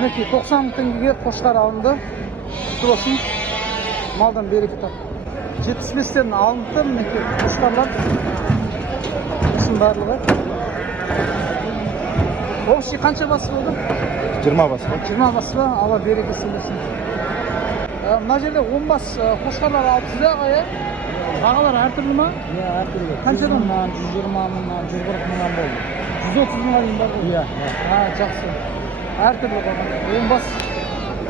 Мінекей 90 мың теңгеге қошқар алынды. Құтты болсын. Малдан береке тап. 75-тен алынды. Мінекей қошқарлар. Осының барлығы. Общий қанша басы болды? 20 бас. 20 басы ба? Алла берекесін берсін. Мына жерде 10 бас қошқарлар алыпсыз да ағай? Бағалар әртүрлі ма? Иә, әртүрлі. Қаншадан? 120 мыңнан, 140 мыңнан болды. 130 мыңға дейін бар ғой? Иә. Жақсы. Әртүрлі қойған. 10 бас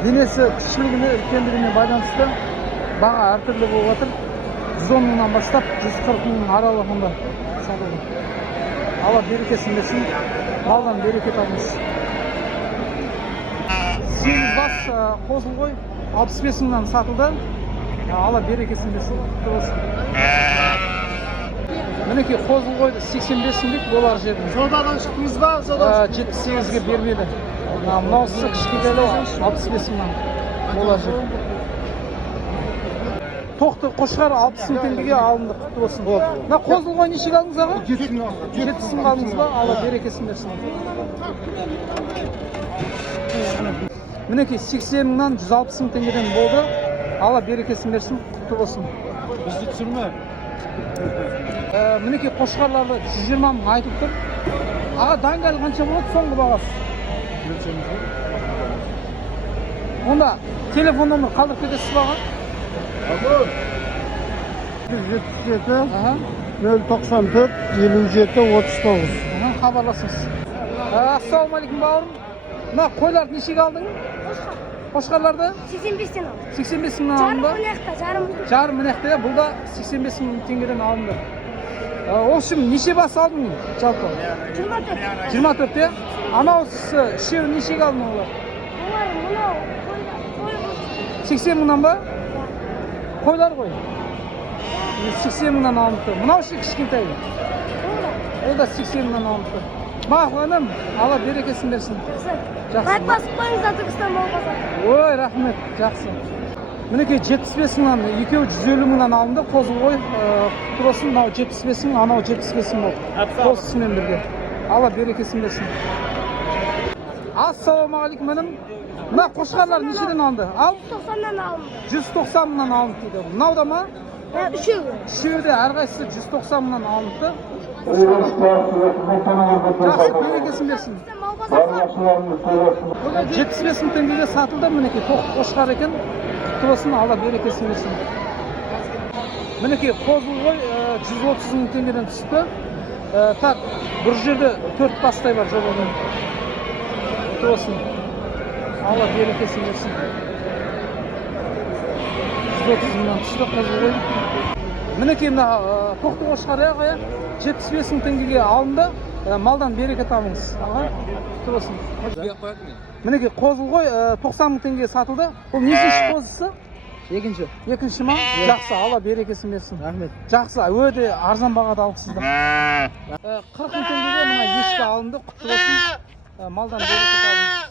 денесі кішілігіне, үлкендігіне байланысты баға әртүрлі болып жатыр. 110 мыңнан бастап 140 мыңның аралығында сатылды. Алла берекесін берсін. Малдан береке табыңыз. 8 бас қозыл қой 65 мыңнан сатылды. Алла берекесін берсін. Мінекей қозыл қойды 85 мыңдік болар жердің. Содадан шықтыңыз ба? 78-ге бермеді. Мынаусы кішкентайлы 65 мыңнан болар жер. Тоқты қошқар 60 мың теңгеге алынды. Құтты болсын. Мына қозыл қой нешеге алдыңыз аға? 7 мың алдыңыз ба? Алла берекесін берсін. Мінекей 80 мыңнан 160 мың теңгеден болды. Алла берекесін берсін. Құтты болсын. Бізді түсірме. Мінекей қошқарларды 120 мың айтып тұр. Аға дайындары қанша болады соңғы бағасы? Онда телефон номер қалдырып кетесіз баға? 177 094 57 39. Хабарласыңыз. Ассалаумалейкум бауырым. Мына қойларды нешеге алдың? Қошқарларды? 85-тен алды. 85 мыңнан алынды. Жарым мынақта, бұл да 85 мың теңгеден алынды. Общем, неше бас алдың жалпы? 24. 24, е? Анаусы үшеуі нешеге алдың олар? Олар мынау 80 мыңнан ба? Қойлар ғой. 80 мыңнан алынды. Мынау ше кішкентай. Ол да 80 мыңнан алынды. Мақұланым, Алла берекесін берсін. Лайк басып қойыңыздар, Түркістан мал базары. Ой, рахмет, жақсы. Мінекей 75 мыңнан, екеуі 150 мыңнан алынды. Қозыл ғой, құтты болсын, мынау 75 мың, анау 75 мың болды. Қозысымен бірге. Алла берекесін берсін. Ассалаумағалейкум інім. Мына қошқарлар нешеден алынды? Ал? 190-нан алынды. 190 мыңнан алынды дейді. Мынау да ма? Үшеуі. Үшеуі де әрқайсысы 190 мыңнан алынды. Жақсы, берекесін берсін. 75 мың теңгеге сатылды. Мінекей тоқты қошқар екен. Құтты болсын, Алла берекесін берсін. Мінекей қозыл ғой 130 мың теңгеден түсті. Так, бір жерде 4 бастай бар жобадан. Құтты болсын. Алла берекесін берсін. 130 мыңнан түсті қозыл ғой. Мінекей мына тоқты қошқар ағая 75 мың теңгеге алынды. Малдан береке табыңыз. Құтты болсын. Мінекей қозыл ғой 90 мың теңгеге сатылды. Бұл нешінші қозысы? Екінші. Екінші ма? Жақсы, Алла берекесін берсін. Рахмет. Жақсы, өте арзан бағада алыпсыздар. 40 мың теңгеге мына ешкі алынды. Құтты болсын. Малдан береке табыңыз.